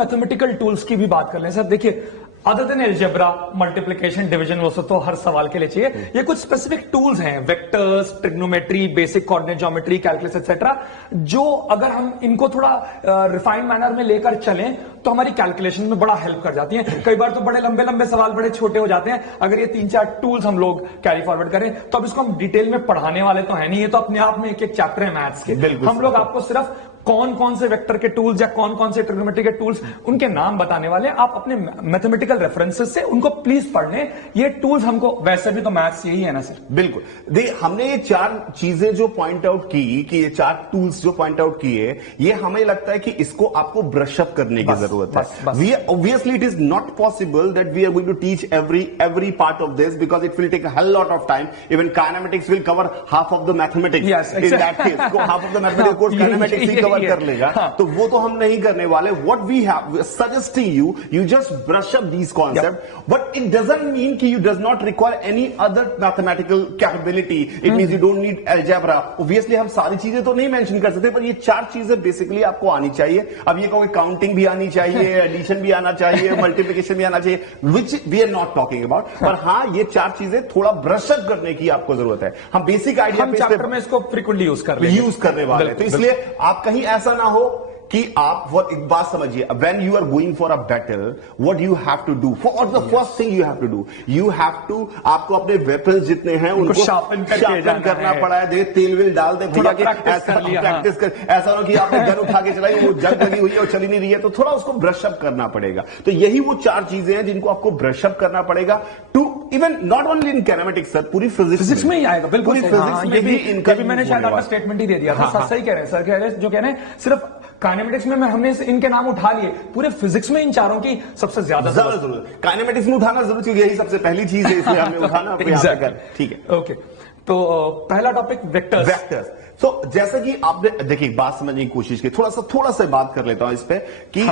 Mathematical tools की भी बात कर लें सर, देखिए other than algebra, multiplication, division, वो सब तो हर सवाल के लिए चाहिए। ये कुछ स्पेसिफिक टूल्स हैं, vectors, trigonometry, basic coordinate geometry, calculus etcetera, जो अगर हम इनको थोड़ा रिफाइंड मैनर में लेकर चलें तो हमारी कैलकुलेशन में बड़ा हेल्प कर जाती हैं। कई बार तो बड़े लंबे लंबे सवाल बड़े छोटे हो जाते हैं। अगर ये 3-4 टूल्स हम लोग कैरी फॉरवर्ड करें तो अब इसको हम डिटेल में पढ़ाने वाले तो है नहीं, ये तो अपने आप में एक एक चैप्टर है मैथ्स के। हम लोग आपको सिर्फ कौन कौन से वेक्टर के टूल्स या कौन कौन से ट्रिग्नोमेट्री के टूल्स, उनके नाम बताने वाले। आप अपने मैथमेटिकल रेफरेंसेस से उनको प्लीज पढ़ लें। ये टूल्स हमको, वैसे भी तो मैथ्स यही है ना सर। बिल्कुल। हमने ये 4 चीजें जो पॉइंट आउट की, कि ये 4 टूल्स जो पॉइंट आउट किए, ये हमें लगता है कि इसको आपको ब्रश अप करने की जरूरत है। We obviously it is not possible that we are going to teach every part of this, because it will take a hell lot of time. Even kinematics will cover half of the mathematics in that case. Half of the mathematics course kinematics ही cover कर लेगा, तो वो तो हम नहीं करने वाले। What we have suggesting you just brush up these concept, but it doesn't mean कि you does not require any other mathematical capability. It means you don't need algebra. Obviously हम सारी चीजें तो नहीं मेंशन कर सकते, पर ये 4 चीजें बेसिकली आपको आनी चाहिए। अब ये कहोगे काउंटिंग भी आनी चाहिए, एडिशन भी आना चाहिए, मल्टीप्लिकेशन भी आना चाहिए, which we are not talking about. पर हाँ, ये 4 चीजें थोड़ा ब्रश अप करने की आपको जरूरत है। हम बेसिक आइडिया चैप्टर में इसको फ्रीक्वेंटली यूज करने वाले, तो इसलिए आप कहीं ऐसा ना हो कि आप एक बात समझिए, when you are going for a battle, what you have to do, for the first thing you have to do, you have to, आपको अपने वेपन्स जितने हैं उनको शार्पन करना पड़ा है। तेल वेल डाल दे भैया, ऐसा प्रैक्टिस कर, ऐसा ना कि आपने गन उठा के चलाई, वो जंग लगी हुई है और चली नहीं रही है, तो थोड़ा उसको ब्रश अप करना पड़ेगा। तो यही वो 4 चीजें हैं जिनको आपको ब्रश अप करना पड़ेगा to even not only in kinematics sir, पूरी फिजिक्स में ही आएगा। बिल्कुल, फिजिक्स में भी इनका मैंने शायद आपका स्टेटमेंट ही दे दिया था। सही कह रहे हैं सर, कह रहे हैं जो कह रहे हैं सिर्फ काइनेमेटिक्स में हमने इनके नाम उठा लिए, पूरे फिजिक्स में इन 4 की सबसे ज्यादा जरूरत। काइनेमेटिक्स में उठाना जरूर, क्योंकि यही सबसे पहली चीज है, इसलिए हमें उठाना। ठीक है, ओके। तो पहला टॉपिक वेक्टर्स। तो जैसा कि आपने देखिए, बात समझने की कोशिश की, थोड़ा सा बात कर लेता हूं इस पे कि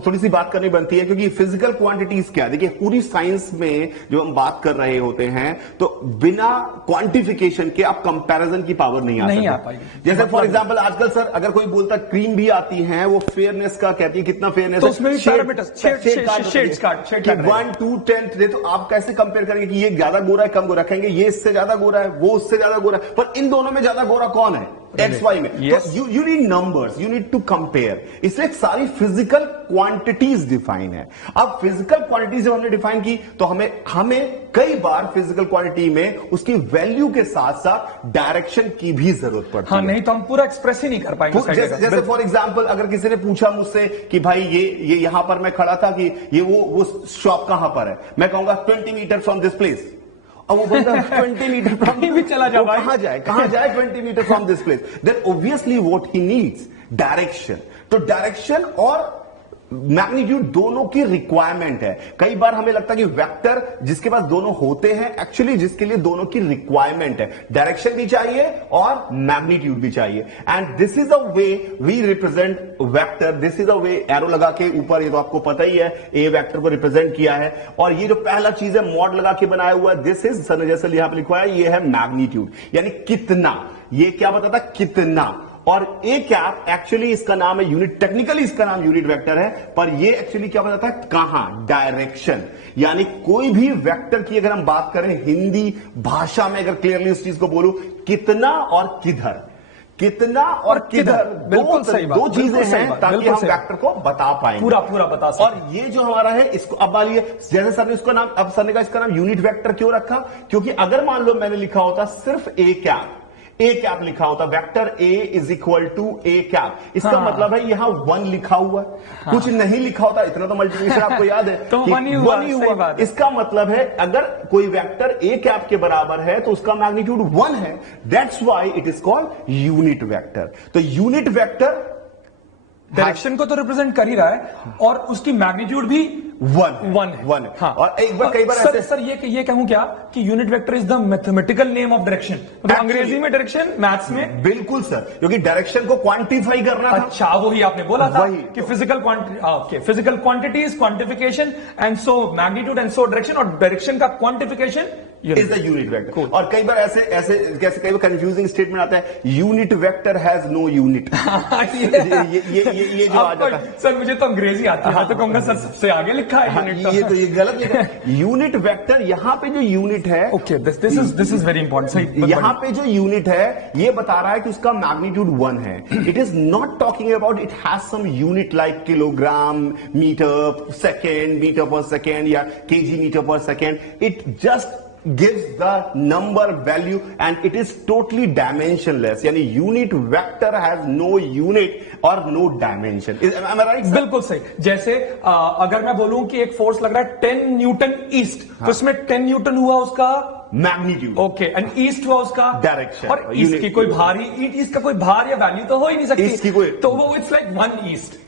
थोड़ी सी बात करनी बनती है, क्योंकि फिजिकल क्वांटिटीज क्या, देखिए पूरी साइंस में जो हम बात कर रहे होते हैं, तो बिना क्वांटिफिकेशन के आप कंपैरिजन की पावर नहीं आ पाएगी। जैसे फॉर एग्जांपल आजकल सर, अगर कोई बोलता क्रीम भी आती है, वो फेयरनेस का कहती है, कितना फेयरनेस है, उसमें भी शेड्स काट 1, 2, 10, तो आप कैसे कंपेयर करेंगे कि ये ज्यादा गोरा है, कम गोरा, कहेंगे ये इससे ज्यादा गोरा है, वो उससे ज्यादा गोरा है, पर इन दोनों में ज्यादा गोरा कौन है? एक्स वाई में। yes. तो you need numbers, you need to compare, इसलिए सारी फिजिकल क्वांटिटीज डिफाइन है। अब फिजिकल क्वांटिटीज जब हमने डिफाइन की, तो हमें कई बार फिजिकल क्वांटिटी में उसकी वैल्यू के साथ साथ डायरेक्शन की भी जरूरत पड़ती है। नहीं तो हम पूरा एक्सप्रेस ही नहीं कर पाएंगे। जैसे फॉर एग्जाम्पल, अगर किसी ने पूछा मुझसे कि भाई ये यहां पर मैं खड़ा था, कि ये वो शॉप कहां पर है, मैं कहूंगा 20 मीटर फ्रॉम दिस प्लेस। अब वो बोलता है 20 मीटर फ्रॉम भी चला जाए, कहां जाए 20 metre from this place, then obviously what he needs direction. तो डायरेक्शन और मैग्नीट्यूड दोनों की रिक्वायरमेंट है। कई बार हमें लगता है कि वेक्टर जिसके पास दोनों होते हैं, एक्चुअली जिसके लिए दोनों की रिक्वायरमेंट है, डायरेक्शन भी चाहिए और मैग्नीट्यूड भी चाहिए। And this is a way we represent vector, this is a way, arrow लगा के ऊपर, ये तो आपको पता ही है, ए वेक्टर को रिप्रेजेंट किया है। और ये जो पहला चीज है मॉड लगा के बनाया हुआ है, दिस इज सर जैसे यहां पर लिखा है, ये है मैग्नीट्यूड, यानी कितना। ये क्या बताता, कितना। और ए कैप एक्चुअली इसका नाम है यूनिट, टेक्निकली इसका नाम यूनिट वेक्टर है, पर ये एक्चुअली क्या बताता है, कहां, डायरेक्शन। यानी कोई भी वेक्टर की अगर हम बात करें हिंदी भाषा में, अगर क्लियरली उस चीज को बोलूं, कितना और किधर, कितना और किधर, बिल्कुल सही बात, दो चीजें हैं, ताकि हम वेक्टर को बता पाएंगे, पूरा बता सकें। और ये जो हमारा है, इसको अब मानिए, जैसे सर ने इसको नाम, अब सर ने कहा इसका नाम यूनिट वेक्टर क्यों रखा, क्योंकि अगर मान लो मैंने लिखा होता सिर्फ ए कैप लिखा होता, vector A is equal to A cap, इसका मतलब है यहां 1 लिखा हुआ है, कुछ नहीं लिखा होता, इतना तो मल्टीप्लिकेशन आपको याद है तो 1 ही हुआ। इसका मतलब है अगर कोई वेक्टर ए कैप के बराबर है तो उसका मैग्नीट्यूड 1 है, that's why it is called unit vector. तो यूनिट वेक्टर डायरेक्शन को तो रिप्रेजेंट कर ही रहा है, और उसकी मैग्नीट्यूड भी 1 है। और एक बार कई बार सर ये कहूं क्या कि unit vector is the mathematical name of direction, मतलब अंग्रेजी में डायरेक्शन, मैथ्स में। बिल्कुल सर, क्योंकि डायरेक्शन को क्वांटिफाई करना था। अच्छा, वही आपने बोला था कि physical quantities, quantification, and so magnitude, and so direction, और डायरेक्शन का quantification is the unit vector. और कई बार ऐसे ऐसे कैसे कई बार कंफ्यूजिंग स्टेटमेंट आता है, unit vector has no unit. ये जो आ जाता है सर, मुझे तो अंग्रेजी आती है, मैं तो कहूंगा सर सबसे आगे लिखा है यूनिट। ये तो ये गलत लिखा है। यूनिट वेक्टर यहाँ पे जो यूनिट है, okay, this is very important. सही, यहाँ पे जो यूनिट है ये बता रहा है कि उसका मैग्नीट्यूड 1 है। It is not talking about it has some unit like kilogram, metre second, metre per second या KG metre per second. It just gives the number value and it is totally dimensionless, यानी unit vector has no unit or no dimension. Am I right, sir? बिल्कुल सही। जैसे अगर मैं बोलूं कि एक फोर्स लग रहा है 10 न्यूटन ईस्ट, तो इसमें 10 न्यूटन हुआ उसका मैग्नीट्यूड, ओके, एंड ईस्ट हुआ उसका डायरेक्शन। और ईस्ट की कोई भारी, ईस्ट का कोई भार या वैल्यू तो हो ही नहीं सकती, ईस्ट की कोई, तो वो it's like 1 east.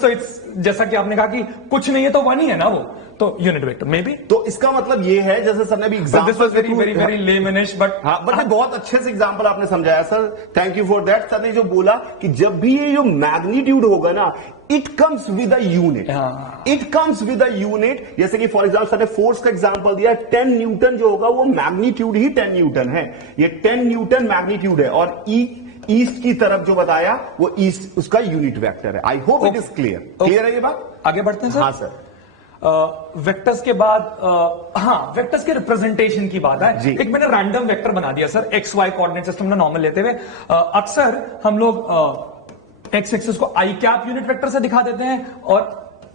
So it's जैसा कि आपने कहा कि कुछ नहीं है तो 1 ही है ना वो, तो यूनिट वेक्टर मे बी। तो इसका मतलब ये है, जैसे सर ने भी example very very very lemonish, but बहुत अच्छे से एग्जांपल आपने समझाया sir, thank you for that. Sir ने जो बोला कि जब भी ये जो मैग्नीट्यूड होगा ना, it comes with a unit, it comes with a unit. जैसे कि फॉर एग्जांपल सर ने फोर्स का एग्जांपल दिया, 10 न्यूटन जो होगा वो मैग्नीट्यूड ही 10 न्यूटन है, ये 10 न्यूटन मैग्नीट्यूड है। और ईस्ट की तरफ जो बताया वो ईस्ट उसका यूनिट वेक्टर है। I hope it is clear है ये बात। आगे बढ़ते हैं सर। हाँ सर। वेक्टर्स के बाद हाँ, वेक्टर्स के रिप्रेजेंटेशन की बात है। एक मैंने रैंडम वेक्टर बना दिया sir, X Y coordinate system में नॉर्मल लेते हुए। अक्सर हम लोग एक्स एक्सिस को आई कैप यूनिट वेक्टर से दिखा देते हैं और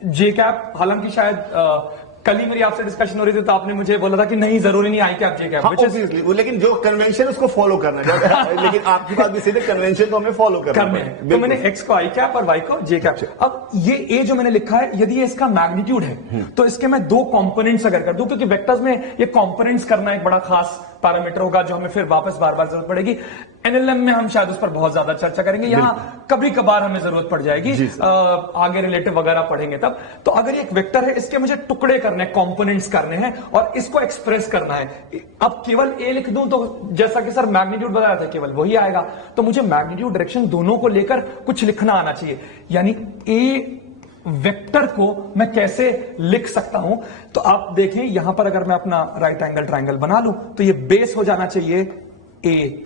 जे कैप, हालांकि शायद कल ही मेरी आपसे डिस्कशन हो रही थी तो आपने मुझे बोला था कि नहीं, जरूरी नहीं आई कैप जे कैप, लेकिन जो कन्वेंशन उसको फॉलो करना है। लेकिन आपकी बात भी सीधे कन्वेंशन को हमें फॉलो करना है। तो मैंने एक्स को आई कैप और वाई को जे कैप। अब ये ए जो मैंने लिखा है, यदि ये इसका मैग्नीट्यूड है तो इसके मैं 2 कंपोनेंट्स अगर कर दूं, क्योंकि वेक्टर्स में ये कंपोनेंट्स करना एक बड़ा खास पैरामीटर होगा जो हमें फिर वापस बार बार जरूरत पड़ेगी। एनएलएम में हम शायद उस पर बहुत ज्यादा चर्चा करेंगे, यहां कभी कभार हमें जरूरत पड़ जाएगी, आगे रिलेटिव वगैरह पढ़ेंगे तब। तो अगर ये एक वेक्टर है, इसके मुझे टुकड़े करने, कंपोनेंट्स करने हैं और इसको एक्सप्रेस करना है। अब केवल ए लिख दूं तो जैसा कि सर मैग्नीट्यूड बताया था केवल वही आएगा, तो मुझे मैग्नीट्यूड डायरेक्शन दोनों को लेकर कुछ लिखना आना चाहिए। यानी ए वेक्टर को मैं कैसे लिख सकता हूं, तो आप देखें यहां पर अगर मैं अपना राइट एंगल ट्रायंगल बना लूं तो ये बेस हो जाना चाहिए ए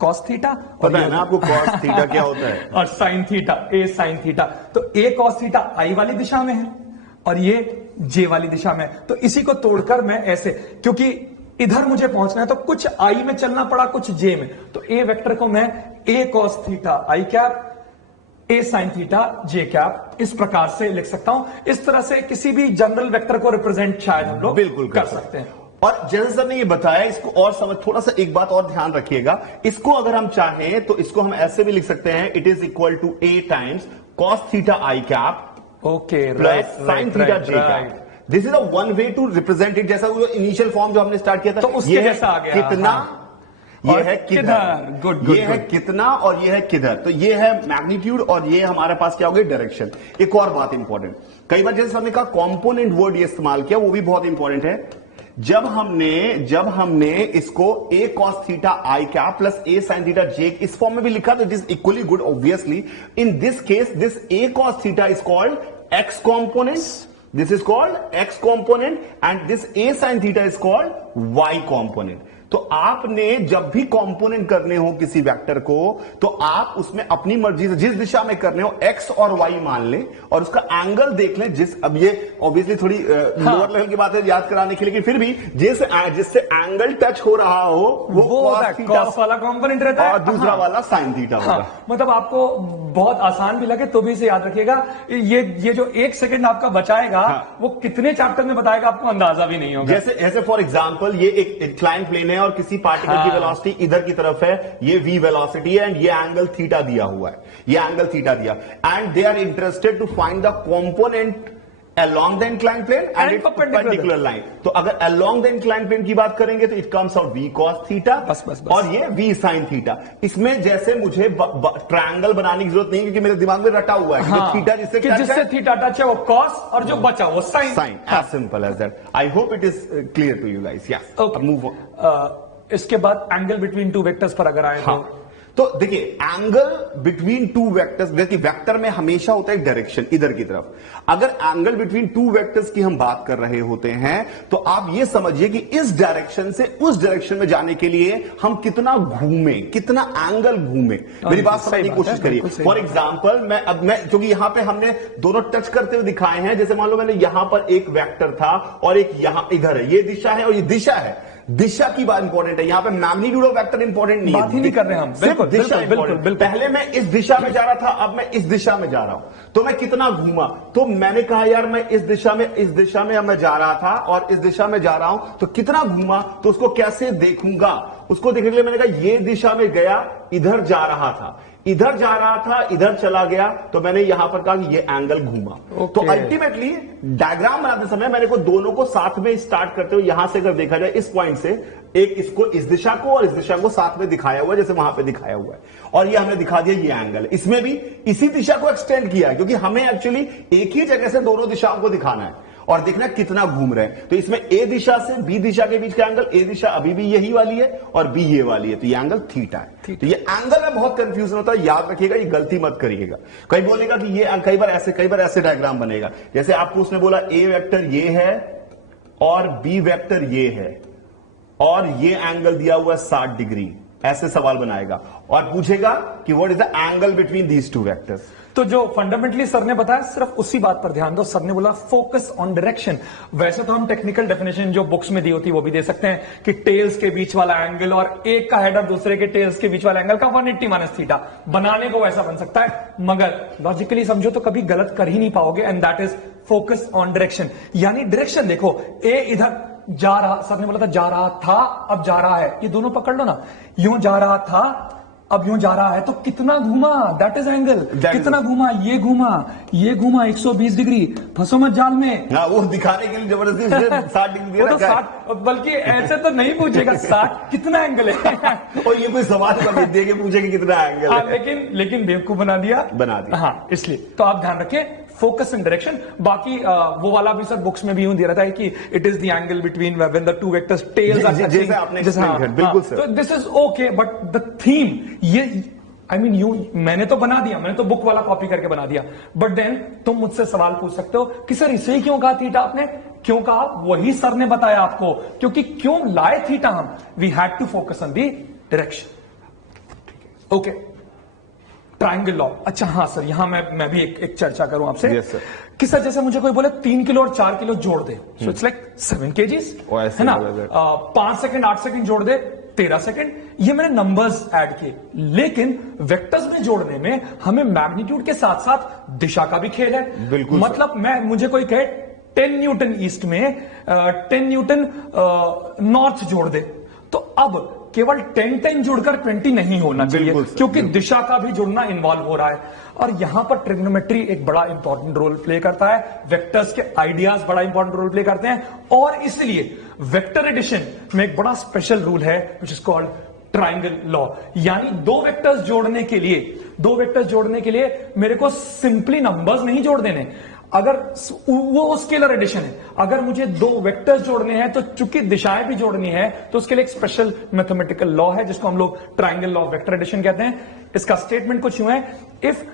कॉस थीटा, पता है ना आपको कॉस थीटा क्या होता है, और साइन थीटा, ए साइन थीटा। तो ए कॉस थीटा आई वाली दिशा में है और ये जे वाली दिशा में है, तो इसी को तोड़कर मैं ऐसे, क्योंकि इधर मुझे पहुंचना है तो कुछ आई में चलना पड़ा, कुछ जे में, तो ए वेक्टर को मैं ए cos theta I cap, A sine theta J cap इस प्रकार से लिख सकता हूं। इस तरह से किसी भी जनरल वेक्टर को रिप्रेजेंट शायद हम लोग बिल्कुल कर सकते हैं। और जैसे सर ने ये बताया, इसको और समझ, थोड़ा सा एक बात और ध्यान रखिएगा, इसको अगर हम चाहें तो इसको हम ऐसे भी लिख सकते हैं, it is equal to A times cos theta I cap, okay, plus sine theta J cap. This is a one way to represent it, जैसा वो इनिशियल फॉर्म जो हमने स्टार्ट किया था, तो उसके जैसा आ गया, कितना, ये है किधर, गुड, ये है कितना और ये है किधर, तो ये है मैग्नीट्यूड और ये हमारे पास क्या हो गया, डायरेक्शन। एक और बात इंपॉर्टेंट, कई बार जैसे हमने कहा कंपोनेंट वर्ड ये इस्तेमाल किया, वो भी बहुत इंपॉर्टेंट है। जब हमने इसको A cos theta I cap plus A sine theta J इस फॉर्म में भी लिखा, तो it is equally good obviously. In this case this A cos theta is called X component, this is called X component and this A sine theta is called Y component. तो आपने जब भी component करने हो किसी vector को, तो आप उसमें अपनी मर्जी से जिस दिशा में करने हो एक्स और वाई मान लें और उसका एंगल देख लें। अब ये ऑब्वियसली थोड़ी लोअर लेवल की बात है याद कराने की, लेकिन फिर भी जिससे एंगल टच हो रहा हो वो कॉस वाला कंपोनेंट रहता है और दूसरा वाला साइन थीटा होगा। मतलब आपको बहुत आसान भी लगे तो भी इसे याद रखिएगा, ये जो 1 सेकंड आपका बचाएगा वो कितने चैप्टर में बताएगा आपको अंदाजा भी नहीं होगा। जैसे फॉर एग्जांपल ये एक इंक्लाइन प्लेन है और किसी पार्टिकल की वेलोसिटी इधर की तरफ है, ये v वेलोसिटी है एंड ये एंगल थीटा दिया हुआ है, ये एंगल थीटा दिया, and they are interested to find the component along the inclined plane and its perpendicular line। तो अगर along the inclined plane की बात करेंगे तो it comes out v cos theta और ये v sin थीटा। इसमें जैसे मुझे ट्रायंगल बनाने की जरूरत नहीं, क्योंकि मेरे दिमाग में रटा हुआ है कि थीटा जिससे थीटा टच है वो cos और जो बचा वो sin। as simple as that। I hope it is clear to you guys। yes, okay। move on। इसके बाद एंगल बिटवीन टू वेक्टर्स पर अगर आए तो देखिए एंगल बिटवीन टू वेक्टर्स, देखिए वेक्टर में हमेशा होता है डायरेक्शन इधर की तरफ। अगर एंगल बिटवीन टू वेक्टर्स की हम बात कर रहे होते हैं तो आप ये समझिए कि इस डायरेक्शन से उस डायरेक्शन में जाने के लिए हम कितना घूमे, कितना एंगल घूमे। मेरी बात समझने की कोशिश करिए। फॉर एग्जाम्पल मैं क्योंकि यहां पे हमने दोनों टच करते हुए दिखाए हैं, जैसे मान लो मैंने यहां पर एक वेक्टर था और एक यहां इधर है, ये दिशा है और ये दिशा है। दिशा की बात इंपॉर्टेंट है, यहां पे मैग्नीट्यूड ऑफ वेक्टर इंपॉर्टेंट नहीं है, बात ही नहीं कर रहे हम। सिर्फ दिशा इंपॉर्टेंट। बिल्कुल। पहले मैं इस दिशा में जा रहा था, अब मैं इस दिशा में जा रहा हूं, तो मैं कितना घूमा। तो मैंने कहा यार मैं इस दिशा में अब मैं जा रहा था और इस दिशा में जा रहा हूं, तो कितना घूमा, तो उसको कैसे देखूंगा, उसको देखने के लिए मैंने कहा ये दिशा में गया, इधर जा रहा था, इधर जा रहा था, इधर चला गया, तो मैंने यहां पर कहा कि ये एंगल घूमा। तो अल्टीमेटली डायग्राम बनाते समय मैंने को दोनों को साथ में स्टार्ट करते हुए, यहां से अगर देखा जाए इस पॉइंट से, एक इसको इस दिशा को और इस दिशा को साथ में दिखाया हुआ है, जैसे वहां पे दिखाया हुआ है, और ये हमने दिखा दिया ये एंगल। इसमें भी इसी दिशा को एक्सटेंड किया है, क्योंकि हमें एक्चुअली एक ही जगह से दोनों दिशाओं को दिखाना है और देखना कितना घूम रहे हैं। तो इसमें ए दिशा से बी दिशा के बीच का एंगल, ए दिशा अभी भी यही वाली है और बी ये वाली है, तो ये एंगल थीटा है। तो ये एंगल में बहुत कंफ्यूजन होता है, याद रखिएगा, ये गलती मत करिएगा। कई बोलेगा कि ये कई बार ऐसे डायग्राम बनेगा, जैसे आपको उसने बोला ए वेक्टर ये है और बी वेक्टर ये है और ये एंगल दिया हुआ है 60 डिग्री, ऐसे सवाल बनाएगा और पूछेगा कि what is the angle between these two vectors. तो जो फंडामेंटली सर ने बताया सिर्फ उसी बात पर ध्यान दो। सर ने बोला फोकस ऑन डायरेक्शन। वैसे तो हम टेक्निकल डेफिनेशन जो बुक्स में दी होती है वो भी दे सकते हैं कि टेल्स के बीच वाला एंगल और एक का हेड और दूसरे के टेल्स के बीच वाला एंगल का 180 माइनस थीटा बनाने को वैसा बन सकता है, मगर लॉजिकली समझो तो कभी गलत कर ही नहीं पाओगे, and that is focus on direction. यानी डायरेक्शन देखो, ए इधर जा रहा, सर ने बोला था जा रहा था, अब जा रहा है, ये दोनों पकड़ लो ना, यूं जा रहा था अब यूं जा रहा है, तो कितना घूमा, दैट इज एंगल। कितना घूमा, ये घूमा 120 डिग्री, फंसो मत जाल में। हाँ, वो दिखाने के लिए जबरदस्ती 60 डिग्री वो तो 60, बल्कि ऐसे तो नहीं पूछेगा 60 कितना एंगल है और ये कोई सवाल का दे के पूछे कि कितना एंगल है। लेकिन बेवकूफ बना दिया। हाँ, इसलिए तो आप ध्यान रखें फोकस इन डायरेक्शन। बाकी वो वाला भी सर बुक्स में भी यूं दिया रहता है कि it is the angle between when the two vectors tails are touching, जैसे आपने बिल्कुल सर। तो this is okay, but the theme ये मैंने तो बना दिया, मैंने तो बुक वाला कॉपी करके बना दिया, बट देन तुम मुझसे सवाल पूछ सकते हो कि सर इसे ही क्यों कहा थीटा आपने, क्यों कहा, वही सर ने बताया आपको, क्योंकि क्यों लाए थीटा हम, we had to focus on the direction. Okay, triangle law. अच्छा हाँ सर, यहां मैं भी एक चर्चा करूं आपसे। yes, sir. कि सर जैसे मुझे कोई बोले 3 किलो और 4 किलो जोड़ दे, सो इट्स लाइक 7 kgs, है ना, 5 सेकंड 8 सेकंड जोड़ दे 13 सेकंड, ये मैंने नंबर्स ऐड किए। लेकिन वेक्टर्स में जोड़ने में हमें मैग्नीट्यूड के साथ साथ दिशा का भी खेल है। बिल्कुल मतलब मुझे कोई कहे 10 न्यूटन ईस्ट में 10 न्यूटन नॉर्थ जोड़ दे, तो अब केवल 10 जुड़कर 20 नहीं होना चाहिए, क्योंकि दिशा का भी जुड़ना इन्वॉल्व हो रहा है। और यहां पर ट्रिग्नोमेट्री एक बड़ा इंपॉर्टेंट रोल प्ले करता है, वेक्टर्स के आइडियाज बड़ा इंपॉर्टेंट रोल प्ले करते हैं, और इसलिए वेक्टर एडिशन में एक बड़ा स्पेशल रूल है which is called triangle law. यानी दो वेक्टर्स जोड़ने के लिए मेरे को सिंपली नंबर्स नहीं जोड़ देने, अगर वो स्केलर एडिशन है, अगर मुझे दो वेक्टर्स जोड़ने हैं तो चूंकि दिशाएं भी जोड़नी है, तो उसके लिए एक स्पेशल मैथमेटिकल लॉ है जिसको हम लोग triangle law of vector addition कहते हैं। इसका स्टेटमेंट कुछ यूं है, if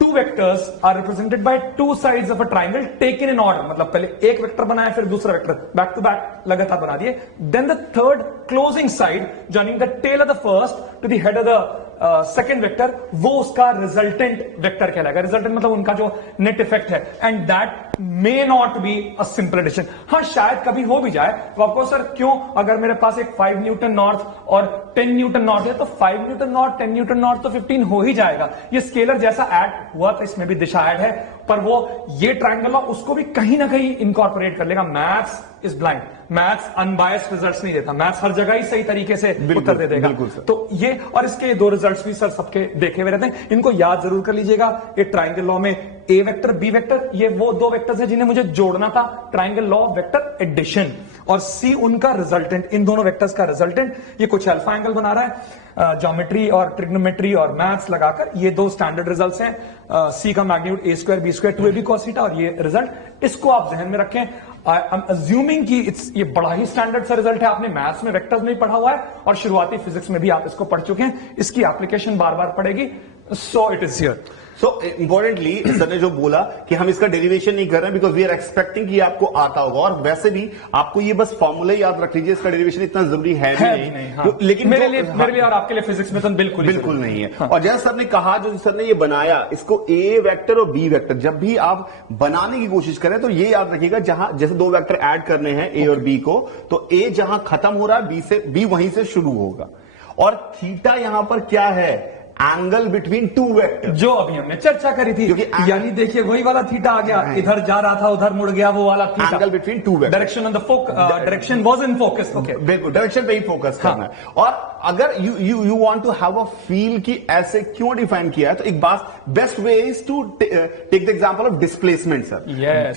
two vectors are represented by two sides of a triangle taken in order, मतलब पहले एक वेक्टर बनाया फिर दूसरा वेक्टर बैक टू बैक लगातार बना दिए, then the third closing side joining the tail of the first to the head of the second vector, वो उसका रिजल्टेंट वेक्टर कहलाएगा। रिजल्टेंट मतलब उनका जो नेट इफेक्ट है, and that may not be a simple addition. हाँ, शायद कभी हो भी जाए। तो आपको सर क्यों, अगर मेरे पास एक 5 न्यूटन नॉर्थ और 10 न्यूटन नॉर्थ है, तो 5 न्यूटन नॉर्थ 10 न्यूटन नॉर्थ तो 15 हो ही जाएगा। ये स्केलर जैसा ऐड हुआ था, इसमें भी दिशा ऐड है, पर वो ये ट्राइंगल लॉ उसको भी कहीं ना कहीं इनकॉर्पोरेट कर लेगा। Maths is blind, maths unbiased results नहीं देता, मैथ्स हर जगह ही सही तरीके से उत्तर दे देगा। तो ये, और इसके दो रिजल्ट्स भी सर सबके देखे हुए रहते हैं, इनको याद जरूर कर लीजिएगा। ये ट्राइंगल लॉ में ए वेक्टर बी वेक्टर, ये वो दो वेक्टर्स हैं जिन्हें मुझे जोड़ना था, triangle law of vector addition, और सी उनका रिजल्टेंट, इन दोनों वेक्टर्स का रिजल्टेंट, ये कुछ अल्फा एंगल बना रहा है। ज्योमेट्री और ट्रिग्नोमेट्री और मैथ्स लगाकर ये दो स्टैंडर्ड रिजल्ट्स हैं, सी का magnitude A square B square 2ab cos theta, और ये रिजल्ट, इसको आप जहन में रखें। आई एम अज्यूमिंग कि ये बड़ा ही स्टैंडर्ड सा रिजल्ट है, आपने मैथ्स में वेक्टर्स में ही पढ़ा हुआ है और शुरुआती फिजिक्स में भी आप इसको पढ़ चुके हैं, इसकी एप्लीकेशन बार बार पड़ेगी, so it is here. So importantly sir ने जो बोला कि हम इसका डेरिवेशन नहीं कर रहे हैं बिकॉज वी आर एक्सपेक्टिंग कि आपको आता होगा, और वैसे भी आपको ये बस फॉर्मूला याद रख लीजिए, इसका डेरिवेशन इतना जरूरी है भी नहीं। हाँ। लेकिन मेरे लिए और आपके लिए फिजिक्स में तो बिल्कुल नहीं है। हाँ। और जैसे सर ने कहा, जो सर ने ये बनाया, इसको ए वेक्टर और बी वेक्टर जब भी आप बनाने की कोशिश करें तो ये याद रखिएगा, जहां जैसे दो वेक्टर ऐड करने हैं ए और बी को, तो ए जहां खत्म हो रहा है बी वहीं से शुरू होगा, और थीटा यहां पर क्या है, एंगल बिटवीन टू वेक्टर, जो अभी हमने चर्चा करी थी, यानी देखिए वही वाला थीटा आ गया, इधर जा रहा था उधर मुड़ गया, वो वाला theta, angle between two vector, direction on the direction was in focus. Okay, बिल्कुल डायरेक्शन पे ही फोकस करना है। और अगर you want to have a feel कि ऐसे क्यों डिफाइन किया है, तो एक बात, best way is to take the example of displacement sir.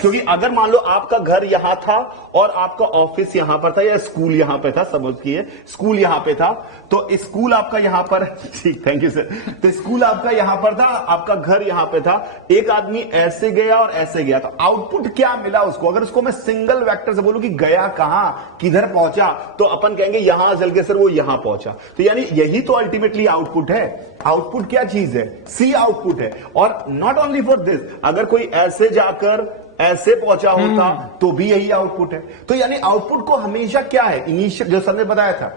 क्योंकि अगर मान लो आपका घर यहां था और आपका ऑफिस यहां पर था, या स्कूल यहां पे था, समझिए स्कूल यहां पे था, तो स्कूल आपका यहां पर, ठीक, थैंक यू सर, तो स्कूल आपका यहां पर था, आपका घर यहां पे था, एक आदमी ऐसे गया और ऐसे गया, तो आउटपुट क्या मिला उसको, अगर उसको मैं सिंगल वेक्टर से बोलूं कि गया कहां, किधर पहुंचा, तो अपन कहेंगे यहां चल के सर वो यहां पहुंचा, तो यानी यही तो अल्टीमेटली आउटपुट है। आउटपुट क्या चीज है, सी आउटपुट है। और नॉट ओनली फॉर दिस, अगर कोई ऐसे जाकर ऐसे पहुंचा होता तो भी यही आउटपुट है। तो यानी आउटपुट को हमेशा क्या है, इनिशियल, जो सर ने बताया था,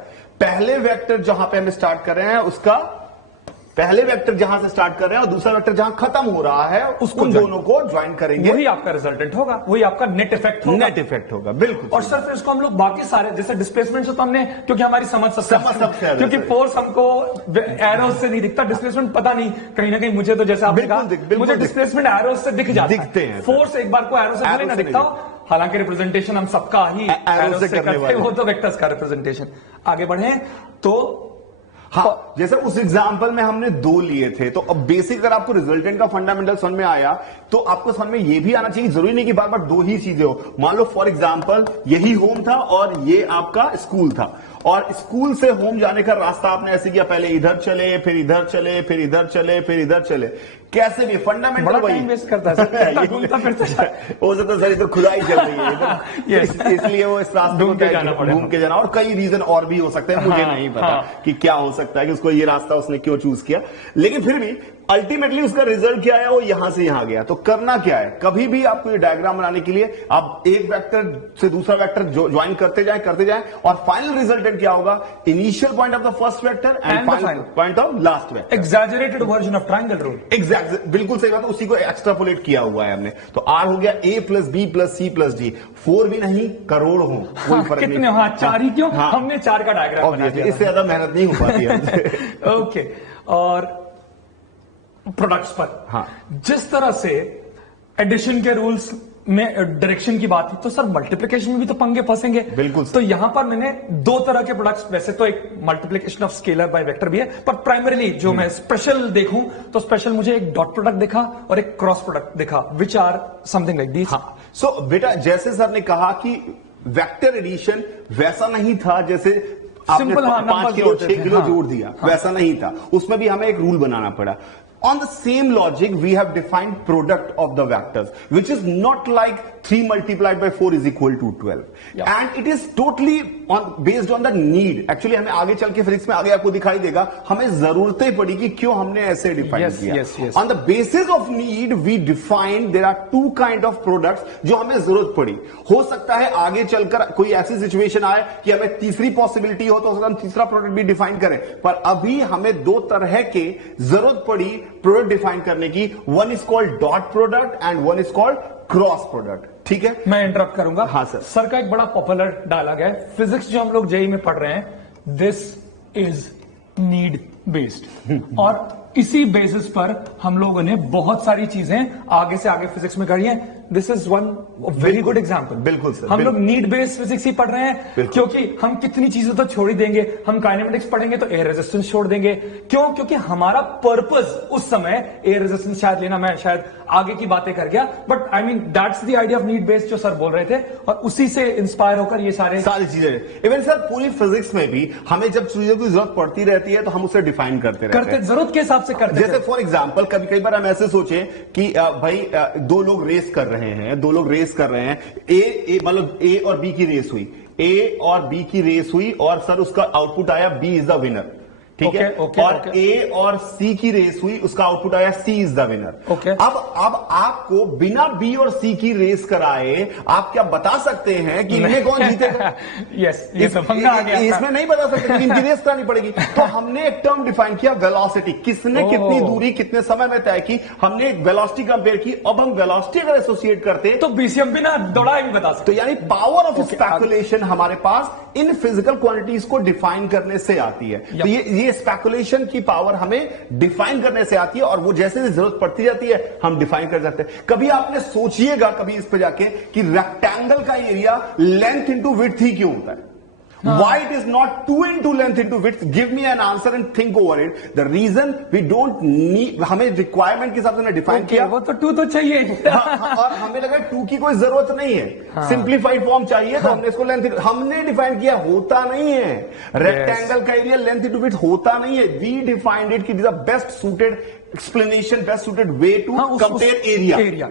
पहले वेक्टर जहां पे हम स्टार्ट कर रहे हैं उसका, पहले वेक्टर जहां से स्टार्ट कर रहे हैं और दूसरा वेक्टर जहां खत्म हो रहा है, उसको दोनों को ज्वाइन करेंगे, वही आपका रिजल्टेंट होगा, वही आपका नेट इफेक्ट होगा। नेट इफेक्ट होगा, बिल्कुल। और सर फिर इसको हम लोग बाकी सारे, जैसे डिस्प्लेसमेंट से तो हमने, क्योंकि हमारी समझ सबसे क्योंकि फोर्स हमको एरोस से नहीं दिखता, डिस्प्लेसमेंट पता नहीं, कहीं ना कहीं मुझे तो जैसे आपने कहा, मुझे डिस्प्लेसमेंट एरोस से दिखते हैं, फोर्स एक बार को एरो से भले ना दिखता हो, हालांकि रिप्रेजेंटेशन हम सबका ही एरो से करते हैं, वो तो वेक्टर्स का रिप्रेजेंटेशन। आगे बढ़े तो हाँ, जैसे उस एग्जाम्पल में हमने दो लिए थे, तो अब बेसिक अगर आपको रिजल्टेंट का फंडामेंटल समझ में आया, तो आपको समझ में ये भी आना चाहिए, जरूरी नहीं कि बार बार दो ही चीजें हो। मान लो फॉर एग्जाम्पल यही होम था और ये आपका स्कूल था, और स्कूल से होम जाने का रास्ता आपने ऐसे किया, पहले इधर चले, फिर इधर चले, फिर इधर चले, फिर इधर चले, कैसे भी फंडामेंटल वही वेस्ट करता है हो सकता सर, इधर खुदाई चल रही है इसलिए वो इस रास्ते घूम के जाना, और कई रीजन और भी हो सकते हैं, मुझे नहीं पता कि क्या हो सकता है कि उसको ये रास्ता उसने क्यों चूज किया, लेकिन फिर भी अल्टीमेटली उसका रिजल्ट क्या आया, वो यहां से यहां गया। तो करना क्या है, कभी भी आपको ये डायग्राम बनाने के लिए आप एक वेक्टर से दूसरा वेक्टर ज्वाइन करते जाएं, और फाइनल रिजल्टेंट क्या होगा, initial point of the first vector and final point of last vector, exaggerated version of triangle rule. Exact, बिल्कुल सही बात, उसी को एक्स्ट्रापोलेट किया हुआ है हमने। तो आर हो गया A plus B plus C plus D, 4 भी नहीं करोड़ हो, कोई फर्क कितने, नहीं। हाँ, 4 ही क्यों, हमने 4 का डायग्राम बना दिया, इससे ज्यादा मेहनत नहीं हो पाती है। ओके, और प्रोडक्ट्स पर, हाँ, जिस तरह से एडिशन के रूल्स में डायरेक्शन की बात थी, तो सर मल्टीप्लिकेशन में भी तो पंगे फंसेंगे। बिल्कुल। तो यहां पर मैंने दो तरह के प्रोडक्ट्स, वैसे तो एक multiplication of scalar by vector भी है, पर प्राइमरीली जो मैं स्पेशल देखूं तो स्पेशल मुझे एक डॉट प्रोडक्ट दिखा और एक क्रॉस प्रोडक्ट दिखा, which are something like this. हाँ, सो बेटा जैसे सर ने कहा कि वेक्टर एडिशन वैसा नहीं था जैसे आपने 5 किलो 6 किलो जोड़ दिया, वैसा नहीं था, उसमें भी हमें एक रूल बनाना पड़ा। On the same logic, we have defined product of the vectors, which is not like 3 multiplied by 4 is equal to 12. Yeah. And it is totally based on the need. Actually, हमें आगे चल के physics में आगे आपको दिखाई देगा, हमें जरूरतें पड़ी कि क्यों हमने ऐसे डिफाइन किया। yes. On the basis of need, we defined there are 2 kind of products जो हमें जरूरत पड़ी। हो सकता है आगे चलकर कोई ऐसी सिचुएशन आए कि हमें तीसरी पॉसिबिलिटी हो, तो हम तीसरा प्रोडक्ट भी डिफाइन करें, पर अभी हमें 2 तरह के जरूरत पड़ी प्रोडक्ट डिफाइन करने की। One is called dot product and one is called cross product. ठीक है, मैं इंटरप्ट करूंगा। हाँ सर का एक बड़ा पॉपुलर डायलॉग है, फिजिक्स जो हम लोग जेई में पढ़ रहे हैं, दिस इज नीड बेस्ड, और इसी बेसिस पर हम लोगों ने बहुत सारी चीजें आगे से आगे फिजिक्स में करी हैं। This is one very good example. बिल्कुल सर, हम लोग नीड बेस्ड फिजिक्स ही पढ़ रहे हैं, क्योंकि हम कितनी चीजें तो छोड़ ही देंगे। हम काइनेमेटिक्स पढ़ेंगे तो एयर रेजिस्टेंस छोड़ देंगे, क्यों, क्योंकि हमारा पर्पस उस समय एयर रेजिस्टेंस शायद लेना, मैं शायद आगे की बातें कर गया, but I mean that's the idea of need based जो सर बोल रहे थे, और उसी से इंस्पायर होकर ये सारी चीजें। इवन सर पूरी फिजिक्स में भी हमें जब चीजों की जरूरत पड़ती रहती है तो हम उसे डिफाइन करते रहते हैं, जरूरत के हिसाब से करते। जैसे फॉर एग्जांपल कई बार हम ऐसे सोचे कि भाई दो लोग रेस कर रहे हैं, ए मतलब ए और बी की रेस हुई, ए और बी की रेस हुई, और सर उसका आउटपुट आया बी इज द विनर, ठीक है। और ए और सी की रेस हुई, उसका आउटपुट आया सी इज द विनर। अब आपको बिना बी और सी की रेस कराए आप क्या बता सकते हैं कि इनमें कौन जीतेगा? यस, ये तो पंगा आ गया। इसमें नहीं बता सकते, इनकी रेस करानी पड़ेगी। तो हमने एक टर्म डिफाइन किया, वेलोसिटी। किसने कितनी दूरी कितने समय में तय की, हमने एक वेलोसिटी कंपेयर की। अब हम वेलोसिटी अगर एसोसिएट करते तो बीसीएम बिना दौड़ाए भी बता सकते। तो यानी पावर ऑफ स्पेकुलेशन हमारे पास इन फिजिकल क्वांटिटीज को डिफाइन करने से आती है। तो ये स्पेकुलेशन की पावर हमें डिफाइन करने से आती है, और वो जैसे जरूरत पड़ती जाती है हम डिफाइन कर जाते हैं। कभी आपने सोचिएगा कभी इस पे जाके कि रेक्टेंगल का एरिया लेंथ इंटू विड्थ ही क्यों होता है? Why it is not 2 into length into width? Give me an answer and think over it. The reason we don't need, हमें रिक्वायरमेंट के हिसाब से डिफाइन किया, वो तो 2 तो चाहिए। और हमें लगा 2 की कोई जरूरत नहीं है, सिंप्लीफाइड फॉर्म चाहिए, तो हमने इसको लेंथ हमने डिफाइन किया, होता नहीं है। रेक्टेंगल का एरिया लेंथ इंटू विड्थ होता नहीं है। वी डिफाइंड इट कि this are best suited explanation, best suited way to compare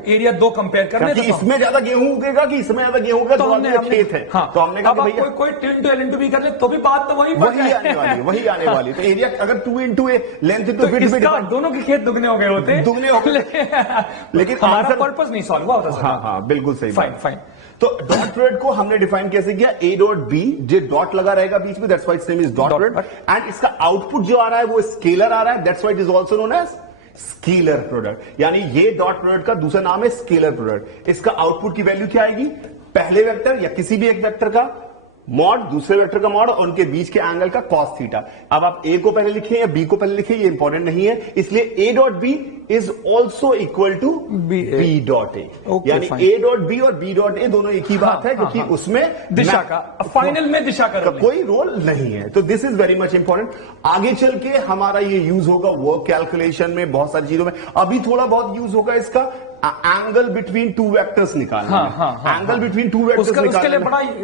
area 2 compare करने। तो इसमें ज्यादा गेहूं उगेगा कि इसमें ज्यादा गेहूं उगेगा, तो हमने खेत है। तो हमने कहा भैया कोई 2 into L into B कर ले तो भी बात तो वही आने वाली। तो एरिया अगर 2 into A length into width में दोनों के खेत दुगने हो गए होते, लेकिन हमारा पर्पस नहीं सॉल्व हुआ होता। हाँ बिल्कुल सही। फाइन। तो डॉट प्रोडक्ट को हमने डिफाइन कैसे किया? ए डॉट बी, जो डॉट लगा रहेगा बीच में, that's why its name is dot product. And इसका आउटपुट जो आ रहा है वो स्केलर आ रहा है, that's why it is also known as scalar product. यानी ये डॉट प्रोडक्ट का दूसरा नाम है स्केलर प्रोडक्ट। इसका आउटपुट की वैल्यू क्या आएगी? पहले वेक्टर या किसी भी एक वेक्टर का मॉड, दूसरे वेक्टर का मॉड, और उनके बीच के एंगल का कॉस थीटा। अब आप ए को पहले लिखें या बी को पहले लिखें, ये इंपॉर्टेंट नहीं है, इसलिए A dot B is also equal to B dot A. यानी ए डॉट बी और बी डॉट ए दोनों एक ही बात है, क्योंकि उसमें दिशा का फाइनल में दिशा का कोई रोल नहीं है। तो this is very much important. आगे चल के हमारा ये यूज होगा वर्क कैलकुलेशन में, बहुत सारी चीजों में। अभी थोड़ा बहुत यूज होगा इसका एंगल बिटवीन 2 वेक्टर्स निकालना। एंगल बिटवीन 2 वेक्टर्स उसके लिए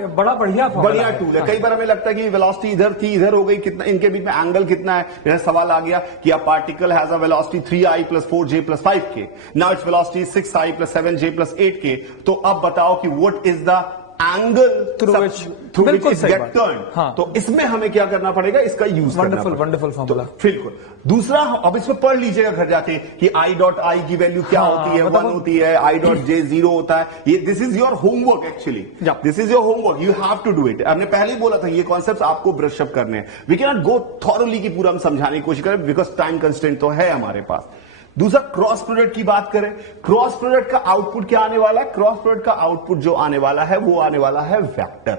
बड़ा बढ़िया टूल है। कई बार हमें लगता है कि वेलोसिटी इधर थी, इधर हो गई, कितना इनके बीच में एंगल कितना है? जैसे सवाल आ गया कि a particle has a velocity 3i + 4j + 5k, now its velocity 6i + 7j + 8k। तो अब बताओ कि what is the angle through which it get turn. तो इसमें हमें क्या करना पड़ेगा? इसका यूज करना पड़ेगा। Wonderful formula. बिल्कुल। दूसरा, अब इसमें पढ़ लीजिएगा घर जाके कि आई डॉट आई की वैल्यू क्या होती है, 1 होती है, आई डॉट जे 0 होता है। ये this is your homework, actually this is your homework, you have to do it. हमने पहले ही बोला था ये कॉन्सेप्ट आपको ब्रश अप करने हैं। We can not go thoroughly की पूरा हम समझाने की कोशिश करें, बिकॉज टाइम कंस्ट्रेंट तो है हमारे पास। दूसरा, क्रॉस प्रोडक्ट की बात करें। क्रॉस प्रोडक्ट का आउटपुट क्या आने वाला है? क्रॉस प्रोडक्ट का आउटपुट जो आने वाला है वो आने वाला है वेक्टर,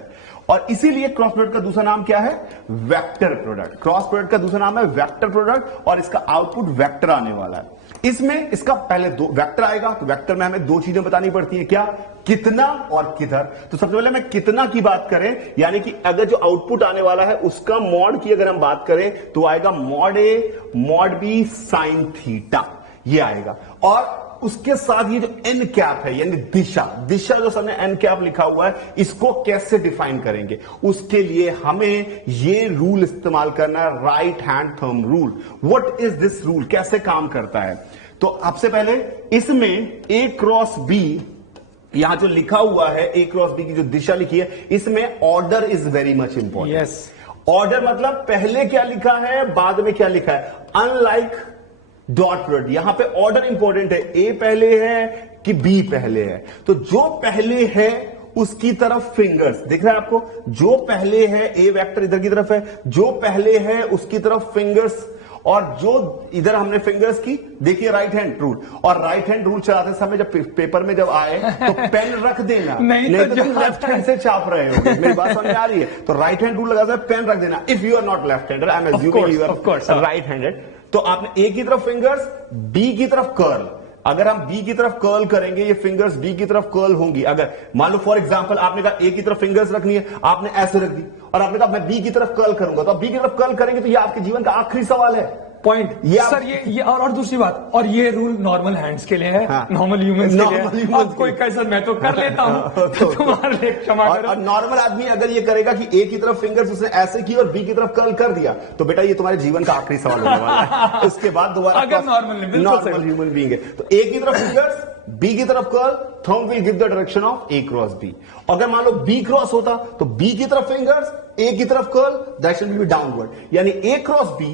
और इसीलिए क्रॉस प्रोडक्ट का दूसरा नाम क्या है? Vector product. क्रॉस प्रोडक्ट का दूसरा नाम है वेक्टर प्रोडक्ट, और इसका आउटपुट वेक्टर आने वाला है। इसमें इसका पहले 2 वेक्टर आएगा, तो वेक्टर में हमें 2 चीजें बतानी पड़ती है, क्या? कितना और किधर। तो सबसे पहले मैं कितना की बात करें, यानी कि अगर जो आउटपुट आने वाला है उसका मॉड की अगर हम बात करें तो आएगा mod A mod B sine theta, ये आएगा। और उसके साथ ये जो एन कैप है, यानी दिशा जो सबने एन कैप लिखा हुआ है, इसको कैसे डिफाइन करेंगे? उसके लिए हमें ये रूल इस्तेमाल करना है, right hand thumb rule. What is this rule? कैसे काम करता है? तो सबसे पहले इसमें ए क्रॉस बी, यहां जो लिखा हुआ है ए क्रॉस बी की जो दिशा लिखी है, इसमें order is very much important. Yes, order मतलब पहले क्या लिखा है, बाद में क्या लिखा है। अनलाइक डॉट प्रोडक्ट, यहां पे ऑर्डर इंपॉर्टेंट है, ए पहले है कि बी पहले है। तो जो पहले है उसकी तरफ फिंगर्स दिख रहा है आपको, जो पहले है ए वेक्टर इधर की तरफ है, जो पहले है उसकी तरफ फिंगर्स, और जो इधर हमने फिंगर्स की, देखिए राइट हैंड रूल। और राइट हैंड रूल चलाते समय जब पेपर में जब आए तो पेन रख देना, नहीं तो तुम लेफ्ट हैंड से छाप रहे हो। मेरी बात समझ में आ रही है? तो राइट हैंड रूल लगाते पेन रख देना। If you are not left hander, I am assuming you are right handed, तो आपने ए की तरफ फिंगर्स, बी की तरफ कर्ल। अगर हम बी की तरफ कर्ल करेंगे, ये फिंगर्स बी की तरफ कर्ल होंगी। अगर मान लो फॉर एग्जांपल आपने कहा ए की तरफ फिंगर्स रखनी है, आपने ऐसे रख दी, और आपने कहा मैं बी की तरफ कर्ल करूंगा, तो आप बी की तरफ कर्ल करेंगे, तो ये आपके जीवन का आखिरी सवाल है। पॉइंट ये आप- सर, ये और दूसरी बात, और ये रूल नॉर्मल हैंड्स के लिए है, हाँ। नॉर्मल ह्यूमंस के Normal लिए है। humans अब कोई कहे सर मैं तो कर लेता हूं तो तुम्हारे लिए क्षमा करो। और नॉर्मल आदमी अगर ये करेगा कि ए की तरफ फिंगर्स उसने ऐसे की और बी की तरफ कर्ल कर दिया, तो बेटा ये तुम्हारे जीवन का आखिरी सवाल होने वाला है। उसके बाद दोबारा अगर normal है, बिल्कुल नॉर्मल सही। ह्यूमन बीइंग है तो ए की तरफ फिंगर्स, बी की तरफ curl, thumb will give the direction of A cross B. अगर मान लो बी क्रॉस होता तो बी की तरफ फिंगर्स, ए की तरफ curl, direction will be downward. यानी A cross B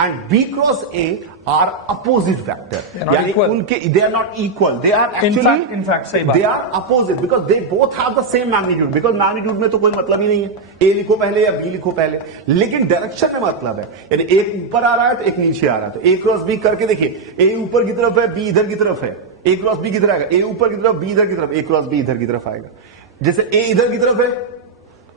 and B cross A are opposite vector, not यानी equal. उनके they are not equal, they are In actually fact, सही बात they are opposite because they both have the same magnitude. Because magnitude में तो कोई मतलब ही नहीं है, ए लिखो पहले या बी लिखो पहले, लेकिन डायरेक्शन में मतलब है। यानी एक ऊपर आ रहा है तो एक नीचे आ रहा है, तो ए क्रॉस बी करके देखिए, ए ऊपर की तरफ है, बी इधर की तरफ है, ए क्रॉस बी किधर आएगा, ए ऊपर की तरफ, बी इधर की तरफ, ए क्रॉस बी इधर की तरफ आएगा। जैसे ए इधर की तरफ है,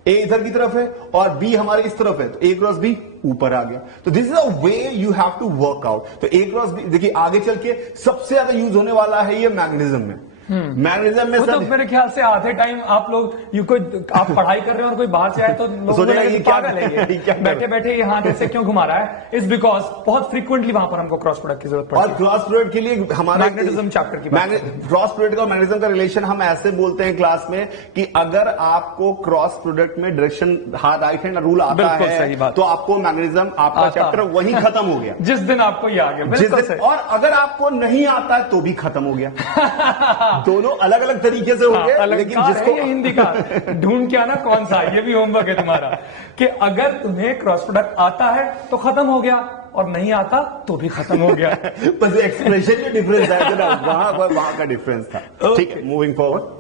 ए इधर की तरफ है और बी हमारे इस तरफ है, तो ए क्रॉस बी ऊपर आ गया। तो this is a way you have to work out. तो ए क्रॉस बी देखिए आगे चल के सबसे ज्यादा यूज होने वाला है ये मैग्नेटिज्म में। मैग्नेटिज्म में वो तो सर मेरे ख्याल से आधे टाइम आप लोग आप पढ़ाई कर रहे हो और कोई बाहर से आए तो लोग सोचेगा बोलेंगे ये क्या पागल है ये ये, क्या कर रहा है? बैठे बैठे ये हाथ ऐसे क्यों घुमा रहा है। इज बिकॉज बहुत फ्रीक्वेंटली वहां पर हमको क्रॉस प्रोडक्ट की जरूरत और पड़ती है। क्रॉस प्रोडक्ट के लिए हमारा मैग्नेटिज्म चैप्टर की बात करें। क्रॉस प्रोडक्ट और मैग्नेटिज्म का रिलेशन हम ऐसे बोलते हैं क्लास में कि अगर आपको क्रॉस प्रोडक्ट में डायरेक्शन हाथ राइट हैंड रूल आता बिल्कुल है सही बात। तो आपको मैग्नेटिज्म आपका आता। चैप्टर वहीं खत्म हो गया। जिस दिन आपको ये आ गया, जिस बिल्कुल दिन सही। और अगर आपको नहीं आता है तो भी खत्म हो गया। दोनों अलग अलग तरीके से हो गए, लेकिन अलंकार जिसको है ये हिंदी का, ढूंढ के आना कौन सा है, ये भी होमवर्क है तुम्हारा कि अगर तुम्हें क्रॉस प्रोडक्ट आता है तो खत्म हो गया और नहीं आता तो भी खत्म हो गया। बस एक्सप्रेशन में डिफरेंस है, वहां का डिफरेंस था। ठीक है, मूविंग फॉरवर्ड।